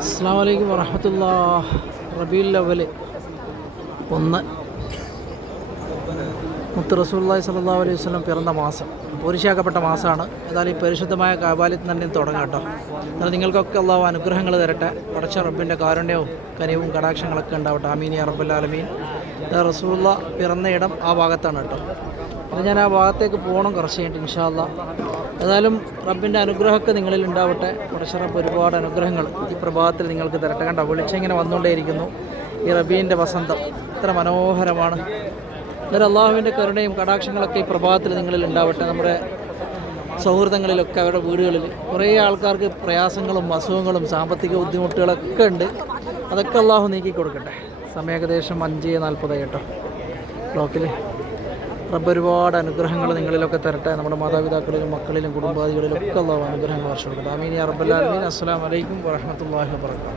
അസ്സലാമു അലൈക്കും വറഹ്മത്തുള്ളാഹി. റബീഉൽ അവ്വൽ 1 മുത്ത് റസൂലുള്ളാഹി സ്വല്ലല്ലാഹു അലൈഹി വസല്ലം പിറന്ന മാസം, പൂരിശാക്കപ്പെട്ട മാസമാണ്. ഏതായാലും ഈ പരിശുദ്ധമായ കാബാലയത്തിൽ തന്നെ തുടങ്ങാം കേട്ടോ. എന്നാൽ നിങ്ങൾക്കൊക്കെ അള്ളാഹു അനുഗ്രഹങ്ങൾ തരട്ടെ. പടച്ച റബ്ബിൻ്റെ കാരുണ്യവും കനിവും കടാക്ഷങ്ങളൊക്കെ ഉണ്ടാവട്ടെ. ആമീൻ യാ റബ്ബൽ ആലമീൻ. റസൂലുള്ള പിറന്ന ഇടം ആ ഭാഗത്താണ് കേട്ടോ. അപ്പോൾ ഞാൻ ആ ഭാഗത്തേക്ക് പോകണം കുറച്ച് കഴിഞ്ഞിട്ട് ഇൻഷാ അല്ലാഹ്. ഏതായാലും റബ്ബിൻ്റെ അനുഗ്രഹമൊക്കെ നിങ്ങളിൽ ഉണ്ടാവട്ടെ. പടച്ച റബ്ബ് ഒരുപാട് അനുഗ്രഹങ്ങൾ ഈ പ്രഭാതത്തിൽ നിങ്ങൾക്ക് തരട്ടെ. കണ്ടോ, വെളിച്ചിങ്ങനെ വന്നുകൊണ്ടേയിരിക്കുന്നു. ഈ റബീൻ്റെ വസന്തം എത്ര മനോഹരമാണ്. എന്നാൽ അള്ളാഹുവിൻ്റെ കരുണയും കടാക്ഷങ്ങളൊക്കെ ഈ പ്രഭാതത്തിൽ നിങ്ങളിൽ ഉണ്ടാവട്ടെ. നമ്മുടെ സൗഹൃദങ്ങളിലൊക്കെ, അവരുടെ വീടുകളിൽ കുറേ ആൾക്കാർക്ക് പ്രയാസങ്ങളും അസുഖങ്ങളും സാമ്പത്തിക ബുദ്ധിമുട്ടുകളൊക്കെ ഉണ്ട്. അതൊക്കെ അള്ളാഹു നീക്കി കൊടുക്കട്ടെ. സമയം ഏകദേശം 5:40 കേട്ടോ ക്ലോക്കിൽ. റബ്ബ് ഒരുപാട് അനുഗ്രഹങ്ങൾ നിങ്ങളിലൊക്കെ തരട്ടെ. നമ്മുടെ മാതാപിതാക്കളിലും മക്കളിലും കുടുംബാദികളിലും ഒക്കെ അള്ളാഹു അനുഗ്രഹങ്ങൾ വർഷം കൊടുക്കട്ടെ. ആമീൻ യാ റബ്ബൽ ആലമീൻ. അസ്സലാമു അലൈക്കും വറഹ്മത്തുള്ളാഹി വബറകാതുഹു.